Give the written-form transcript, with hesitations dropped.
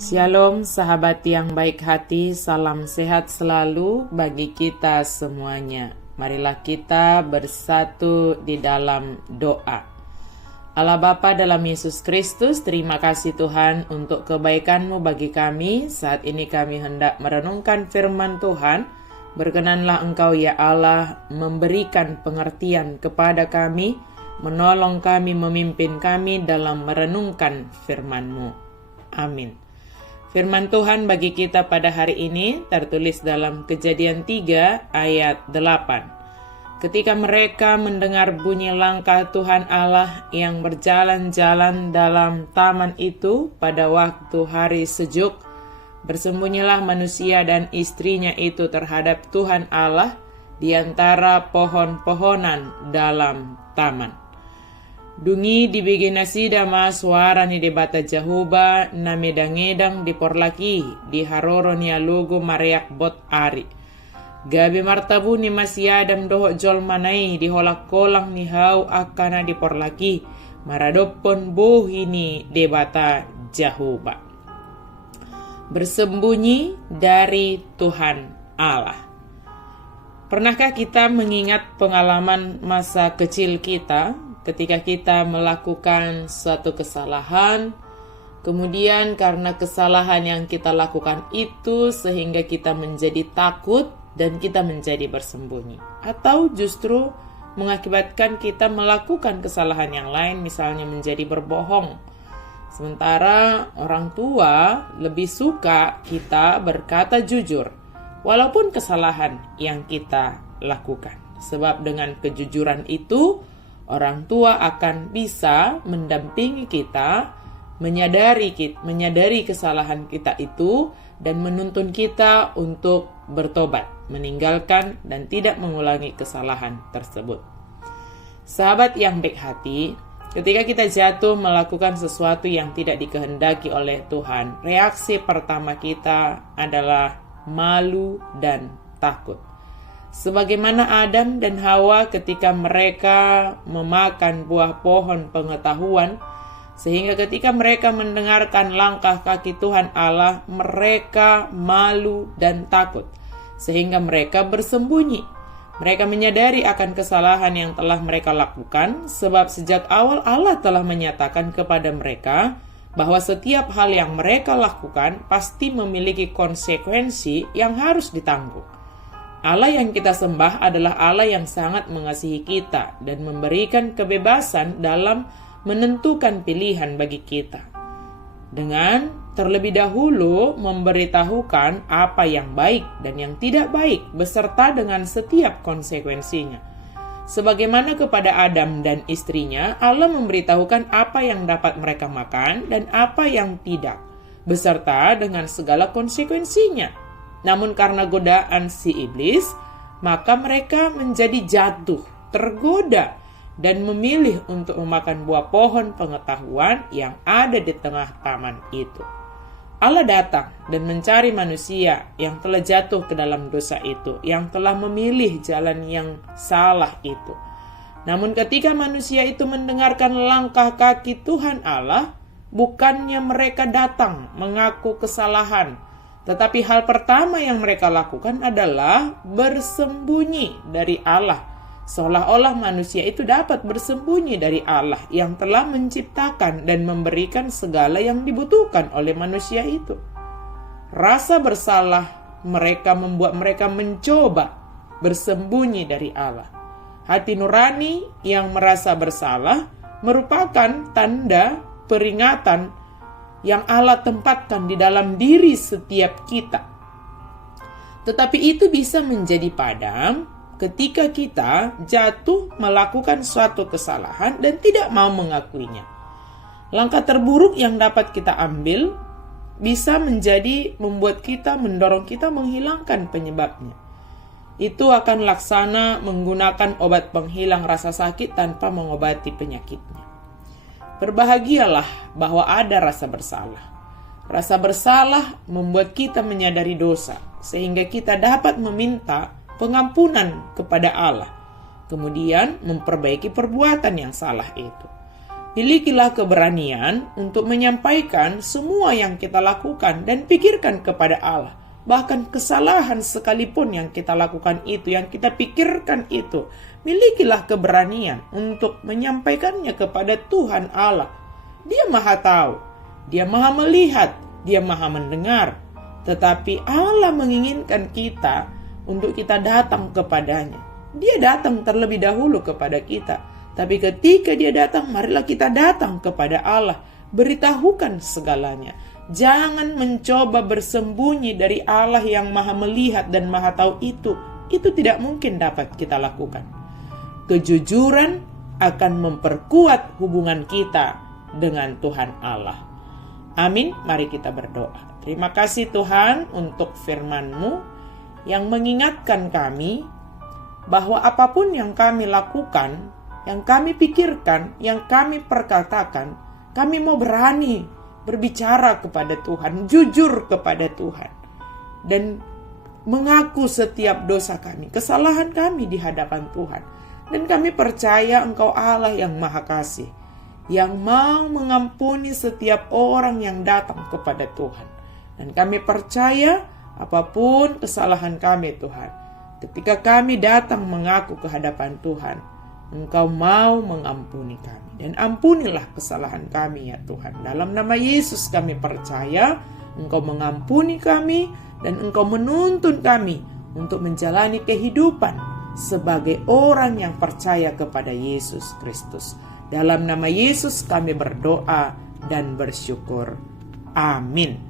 Shalom sahabat yang baik hati, salam sehat selalu bagi kita semuanya. Marilah kita bersatu di dalam doa. Allah Bapa dalam Yesus Kristus, terima kasih Tuhan untuk kebaikan-Mu bagi kami. Saat ini kami hendak merenungkan firman Tuhan. Berkenanlah Engkau ya Allah memberikan pengertian kepada kami, menolong kami, memimpin kami dalam merenungkan firman-Mu. Amin. Firman Tuhan bagi kita pada hari ini tertulis dalam Kejadian 3 ayat 8. Ketika mereka mendengar bunyi langkah Tuhan Allah yang berjalan-jalan dalam taman itu pada waktu hari sejuk, bersembunyilah manusia dan istrinya itu terhadap Tuhan Allah di antara pohon-pohonan dalam taman. Dungi dibigina sida ma suara ni debata jahuba na medang-edang di porlaki di haroro ni alugo mariak bot ari. Gabi martabu ni masiadam doho jol manai di holak kolang ni hau akana di porlaki maradopon bohi ni debata jahuba. Bersembunyi dari Tuhan Allah. Pernahkah kita mengingat pengalaman masa kecil kita ketika kita melakukan suatu kesalahan, kemudian karena kesalahan yang kita lakukan itu sehingga kita menjadi takut dan kita menjadi bersembunyi, atau justru mengakibatkan kita melakukan kesalahan yang lain, misalnya menjadi berbohong. Sementara orang tua lebih suka kita berkata jujur walaupun kesalahan yang kita lakukan, sebab dengan kejujuran itu orang tua akan bisa mendampingi kita, menyadari kesalahan kita itu, dan menuntun kita untuk bertobat, meninggalkan dan tidak mengulangi kesalahan tersebut. Sahabat yang baik hati, ketika kita jatuh melakukan sesuatu yang tidak dikehendaki oleh Tuhan, reaksi pertama kita adalah malu dan takut. Sebagaimana Adam dan Hawa ketika mereka memakan buah pohon pengetahuan, sehingga ketika mereka mendengarkan langkah kaki Tuhan Allah, mereka malu dan takut, sehingga mereka bersembunyi. Mereka menyadari akan kesalahan yang telah mereka lakukan, sebab sejak awal Allah telah menyatakan kepada mereka bahwa setiap hal yang mereka lakukan pasti memiliki konsekuensi yang harus ditanggung. Allah yang kita sembah adalah Allah yang sangat mengasihi kita dan memberikan kebebasan dalam menentukan pilihan bagi kita, dengan terlebih dahulu memberitahukan apa yang baik dan yang tidak baik beserta dengan setiap konsekuensinya. Sebagaimana kepada Adam dan istrinya, Allah memberitahukan apa yang dapat mereka makan dan apa yang tidak, beserta dengan segala konsekuensinya. Namun karena godaan si iblis, maka mereka menjadi jatuh, tergoda, dan memilih untuk memakan buah pohon pengetahuan yang ada di tengah taman itu. Allah datang dan mencari manusia yang telah jatuh ke dalam dosa itu, yang telah memilih jalan yang salah itu. Namun ketika manusia itu mendengarkan langkah kaki Tuhan Allah, bukannya mereka datang mengaku kesalahan, tetapi hal pertama yang mereka lakukan adalah bersembunyi dari Allah. Seolah-olah manusia itu dapat bersembunyi dari Allah yang telah menciptakan dan memberikan segala yang dibutuhkan oleh manusia itu. Rasa bersalah mereka membuat mereka mencoba bersembunyi dari Allah. Hati nurani yang merasa bersalah merupakan tanda peringatan yang Allah tempatkan di dalam diri setiap kita. Tetapi itu bisa menjadi padam ketika kita jatuh melakukan suatu kesalahan dan tidak mau mengakuinya. Langkah terburuk yang dapat kita ambil bisa menjadi mendorong kita menghilangkan penyebabnya. Itu akan laksana menggunakan obat penghilang rasa sakit tanpa mengobati penyakitnya. Berbahagialah bahwa ada rasa bersalah. Rasa bersalah membuat kita menyadari dosa, sehingga kita dapat meminta pengampunan kepada Allah, kemudian memperbaiki perbuatan yang salah itu. Milikilah keberanian untuk menyampaikan semua yang kita lakukan dan pikirkan kepada Allah. Bahkan kesalahan sekalipun yang kita lakukan itu, yang kita pikirkan itu, milikilah keberanian untuk menyampaikannya kepada Tuhan Allah. Dia Maha tahu, Dia Maha melihat, Dia Maha mendengar. Tetapi Allah menginginkan kita untuk kita datang kepadanya. Dia datang terlebih dahulu kepada kita. Tapi ketika Dia datang, marilah kita datang kepada Allah. Beritahukan segalanya. Jangan mencoba bersembunyi dari Allah yang Maha melihat dan Maha tahu itu. Itu tidak mungkin dapat kita lakukan. Kejujuran akan memperkuat hubungan kita dengan Tuhan Allah. Amin. Mari kita berdoa. Terima kasih Tuhan untuk firman-Mu yang mengingatkan kami bahwa apapun yang kami lakukan, yang kami pikirkan, yang kami perkatakan, kami mau berani berbicara kepada Tuhan, jujur kepada Tuhan, dan mengaku setiap dosa kami, kesalahan kami di hadapan Tuhan. Dan kami percaya Engkau Allah yang Maha Kasih, yang mau mengampuni setiap orang yang datang kepada Tuhan. Dan kami percaya apapun kesalahan kami Tuhan, ketika kami datang mengaku ke hadapan Tuhan, Engkau mau mengampuni kami. Dan ampunilah kesalahan kami ya Tuhan. Dalam nama Yesus kami percaya Engkau mengampuni kami dan Engkau menuntun kami untuk menjalani kehidupan sebagai orang yang percaya kepada Yesus Kristus. Dalam nama Yesus kami berdoa dan bersyukur. Amin.